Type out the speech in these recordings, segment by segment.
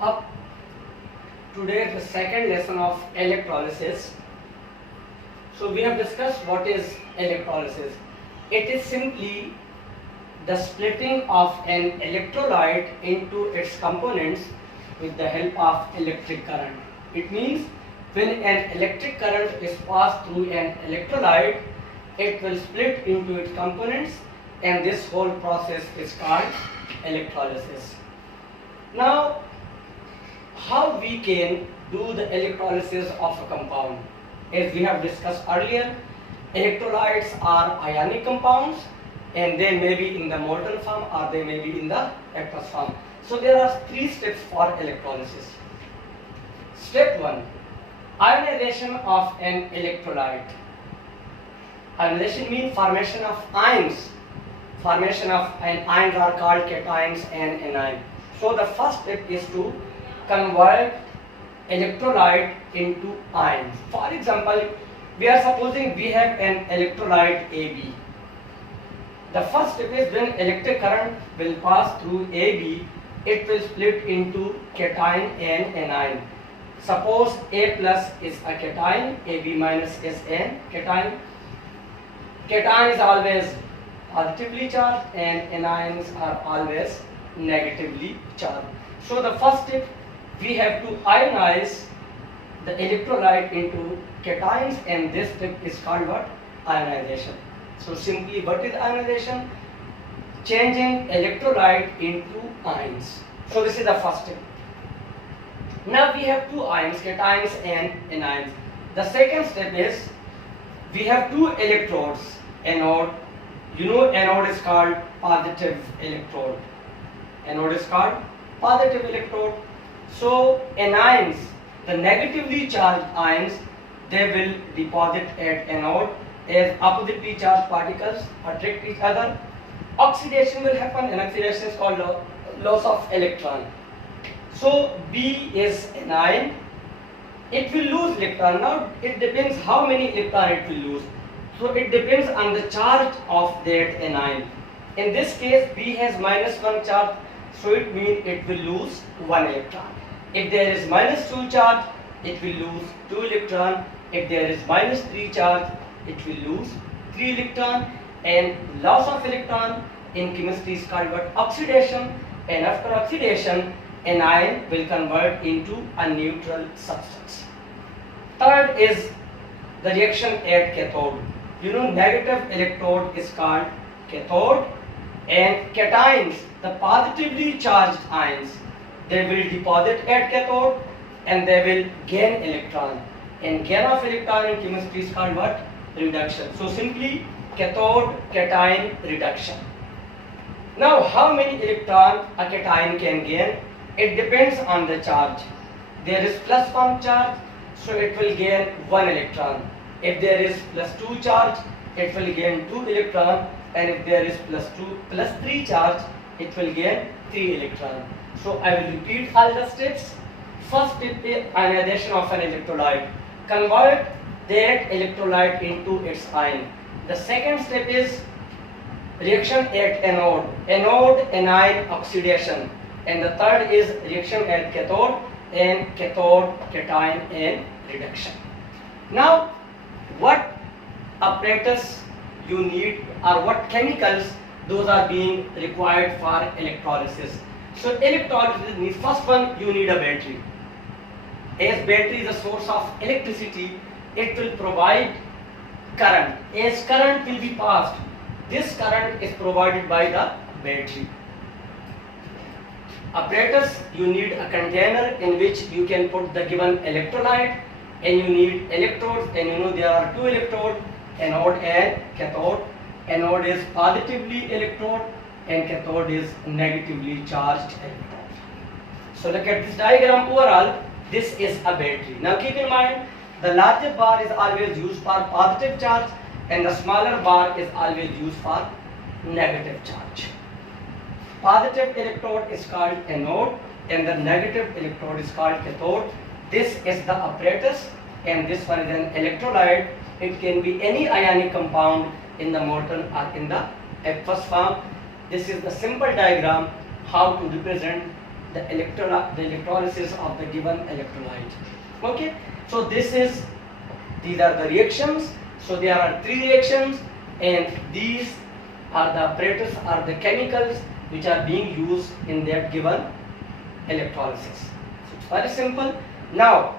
Up today the second lesson of electrolysis. So we have discussed what is electrolysis. It is simply the splitting of an electrolyte into its components with the help of electric current. It means when an electric current is passed through an electrolyte, it will split into its components, and this whole process is called electrolysis. Now, how we can do the electrolysis of a compound? As we have discussed earlier, electrolytes are ionic compounds, and they may be in the molten form or they may be in the aqueous form. So there are three steps for electrolysis. Step 1, ionization of an electrolyte. Ionization means formation of ions. Formation of ions are called cations and anion. So the first step is to convert electrolyte into ions. For example, we are supposing we have an electrolyte AB. The first step is when electric current will pass through AB, it will split into cation and anion. Suppose A plus is a cation, AB minus is an cation. Cation is always positively charged and anions are always negatively charged. So the first step, we have to ionize the electrolyte into cations, and this step is called what? Ionization. So simply, what is ionization? Changing electrolyte into ions. So this is the first step. Now we have two ions, cations and anions. The second step is we have two electrodes, anode. You know anode is called positive electrode. Anode is called positive electrode. So anions, the negatively charged ions, they will deposit at anode as oppositely charged particles attract each other. Oxidation will happen, and oxidation is called loss of electron. So B is anion. It will lose electron. Now it depends how many electron it will lose. So it depends on the charge of that anion. In this case, B has -1 charge, so it means it will lose 1 electron. If there is -2 charge, it will lose 2 electron. If there is -3 charge, it will lose 3 electron. And loss of electron in chemistry is called what? Oxidation. And after oxidation, an ion will convert into a neutral substance. Third is the reaction at cathode. You know, negative electrode is called cathode, and cations, the positively charged ions, they will deposit at cathode and they will gain electron. And gain of electron in chemistry is called what? Reduction. So simply cathode cation reduction. Now how many electron a cation can gain? It depends on the charge. There is +1 charge, so it will gain 1 electron. If there is +2 charge, it will gain 2 electron, and if there is +3 charge, it will gain 3 electron. So I will repeat all the steps. First step is ionization of an electrolyte. Convert that electrolyte into its ion. The second step is reaction at anode. Anode anion oxidation. And the third is reaction at cathode, and cathode cation and reduction. Now, what apparatus you need, or what chemicals those are being required for electrolysis? So electrolysis means, first one, you need a battery. As battery is a source of electricity, it will provide current. As current will be passed, this current is provided by the battery. Apparatus, you need a container in which you can put the given electrolyte, and you need electrodes, and you know there are two electrodes, anode and cathode. Anode is positively electrode and cathode is negatively charged electrode. So look at this diagram. Overall, this is a battery. Now keep in mind, the larger bar is always used for positive charge and the smaller bar is always used for negative charge. Positive electrode is called anode and the negative electrode is called cathode. This is the apparatus, and this one is an electrolyte. It can be any ionic compound in the molten or in the aqueous form. This is the simple diagram how to represent the electrolysis of the given electrolyte. Okay, so these are the reactions. So there are 3 reactions, and these are the apparatus or the chemicals which are being used in that given electrolysis. So it's very simple. Now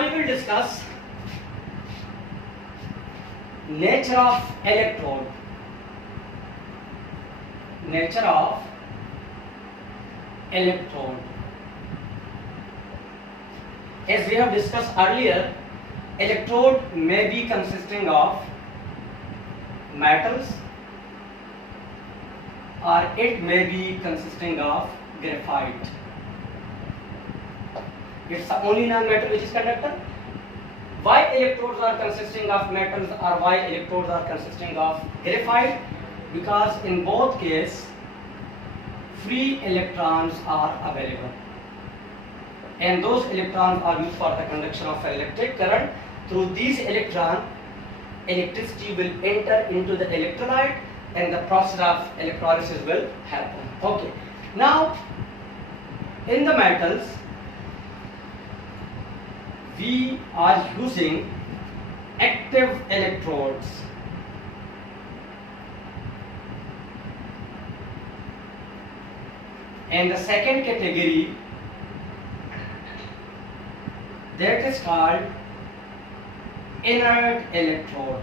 we will discuss nature of electrode. Nature of electrode. As we have discussed earlier, electrode may be consisting of metals, or it may be consisting of graphite. It's the only non-metal which is conductor. Why electrodes are consisting of metals or why electrodes are consisting of graphite? Because in both cases, free electrons are available, and those electrons are used for the conduction of electric current. Through these electrons, electricity will enter into the electrolyte, and the process of electrolysis will happen. Okay. Now, in the metals, we are using active electrodes. And the second category, that is called inert electrode.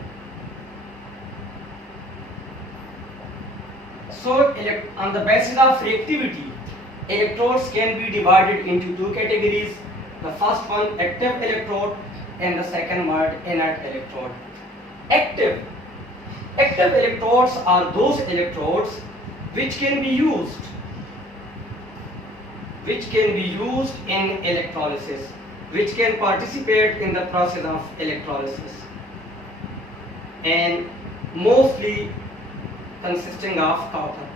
So on the basis of reactivity, electrodes can be divided into 2 categories. The first one, active electrode, and the second one, inert electrode. Active electrodes are those electrodes which can be used in electrolysis, which can participate in the process of electrolysis, and mostly consisting of copper.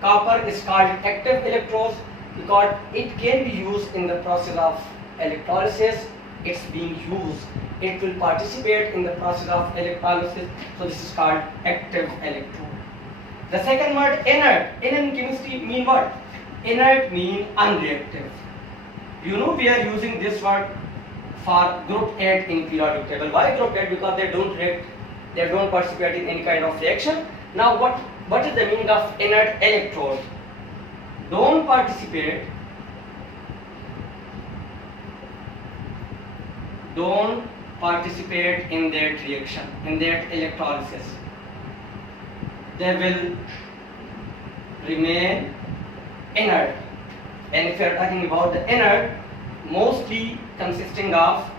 Copper is called active electrodes because it can be used in the process of electrolysis. It's being used. It will participate in the process of electrolysis. So this is called active electrode. The second word, inert. In chemistry mean what? Inert mean unreactive. You know, we are using this word for group 8 in periodic table. Why group 8? Because they don't react, they don't participate in any kind of reaction. Now what is the meaning of inert electrode? Don't participate in that reaction, in that electrolysis. They will remain inert. And if you are talking about the inert, mostly consisting of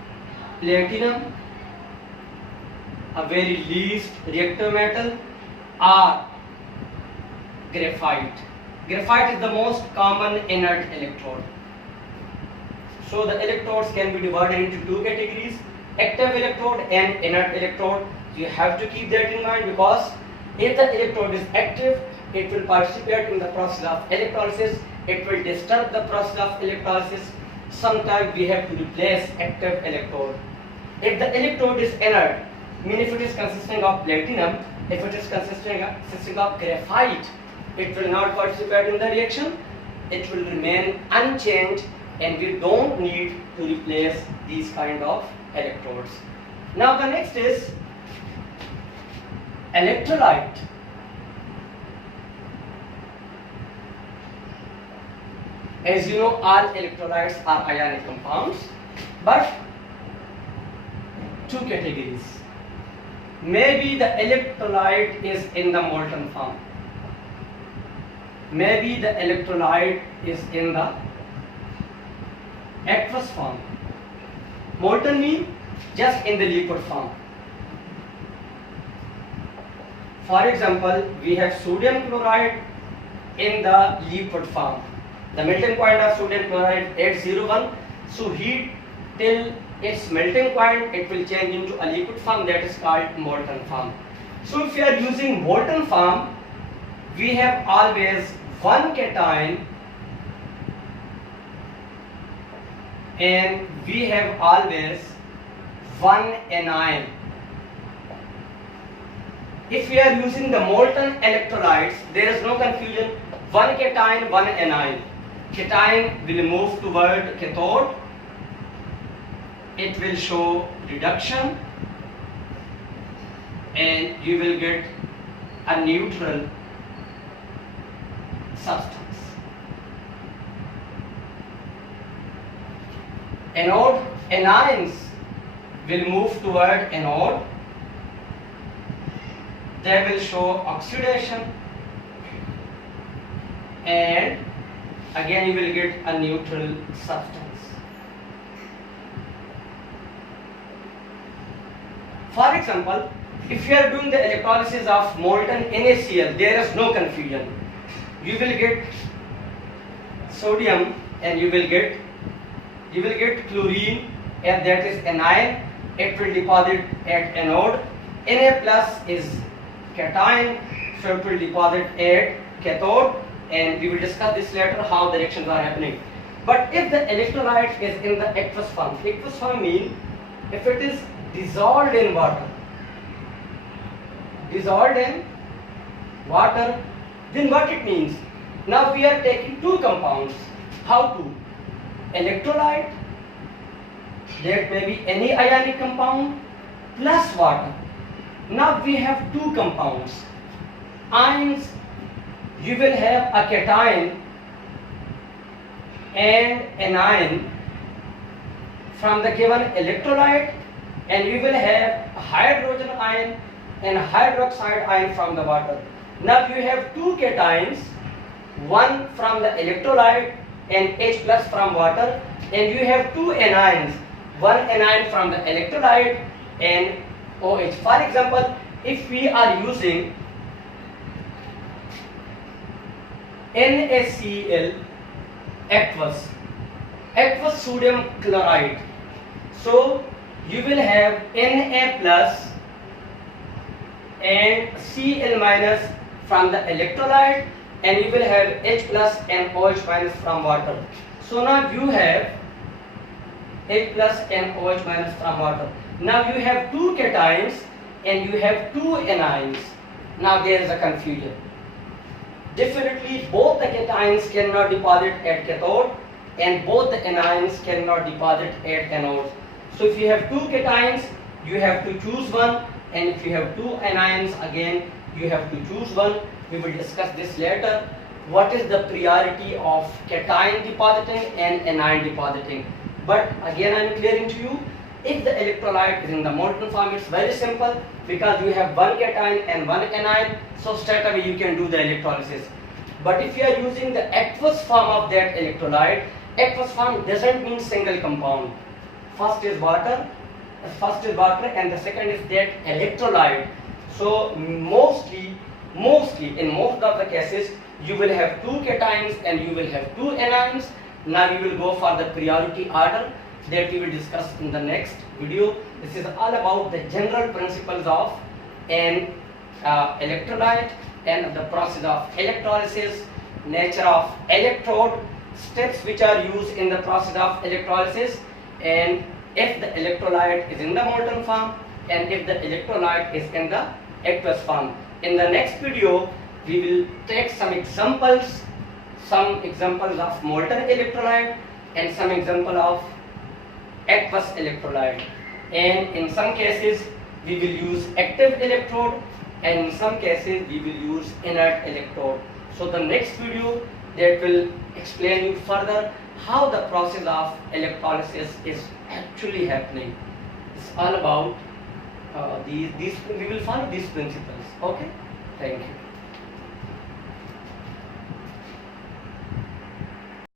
platinum, a very least reactive metal, or graphite. Graphite is the most common inert electrode. So the electrodes can be divided into 2 categories, active electrode and inert electrode. You have to keep that in mind, because if the electrode is active, it will participate in the process of electrolysis. It will disturb the process of electrolysis. Sometimes we have to replace active electrode. If the electrode is inert, mean if it is consisting of platinum, if it is consisting of graphite, it will not participate in the reaction. It will remain unchanged, and we don't need to replace these kind of electrodes. Now the next is electrolyte. As you know, all electrolytes are ionic compounds, but 2 categories. Maybe the electrolyte is in the molten form. Maybe the electrolyte is in the aqueous form. Molten means just in the liquid form. For example, we have sodium chloride in the liquid form. The melting point of sodium chloride 801. So heat till its melting point, it will change into a liquid form, that is called molten form. So if we are using molten form, we have always one cation and we have always one anion. If we are using the molten electrolytes, there is no confusion. One cation, one anion. Cation will move toward cathode. It will show reduction and you will get a neutral substance. Anode, anions will move toward anode. They will show oxidation and again you will get a neutral substance. For example, if you are doing the electrolysis of molten NaCl, there is no confusion. You will get sodium and you will get chlorine, and that is anion. It will deposit at anode. Na plus is cation, so it will deposit at cathode, and we will discuss this later how the reactions are happening. But if the electrolyte is in the aqueous form means if it is dissolved in water, then what it means? Now we are taking two compounds. How to? Electrolyte, that may be any ionic compound plus water. Now we have two compounds. Ions, you will have a cation and anion from the given electrolyte, and you will have a hydrogen ion and hydroxide ion from the water. Now you have two cations, one from the electrolyte and H plus from water, and you have two anions, one anion from the electrolyte and OH. For example, if we are using NaCl aqueous sodium chloride, so you will have Na plus and Cl minus from the electrolyte, and you will have H plus and OH minus from water. So now you have H plus and OH minus from water. Now you have two cations and you have two anions. Now there is a confusion. Definitely both the cations cannot deposit at cathode and both the anions cannot deposit at anode. So if you have two cations, you have to choose one, and if you have two anions, again you have to choose one. We will discuss this later. What is the priority of cation depositing and anion depositing? But again I am clearing to you, if the electrolyte is in the molten form, it's very simple because you have one cation and one anion, so straight away you can do the electrolysis. But if you are using the aqueous form of that electrolyte, aqueous form doesn't mean single compound. First is water and the second is that electrolyte. So mostly in most of the cases you will have two cations and you will have two anions. Now we will go for the priority order that we will discuss in the next video. This is all about the general principles of an electrolyte and the process of electrolysis, nature of electrode, steps which are used in the process of electrolysis, and if the electrolyte is in the molten form and if the electrolyte is in the aqueous form. In the next video we will take some examples of molten electrolyte and some example of aqueous electrolyte, and in some cases we will use active electrode and in some cases we will use inert electrode. So the next video that will explain you further how the process of electrolysis is actually happening. It's all about we will follow these principles. Okay, thank you.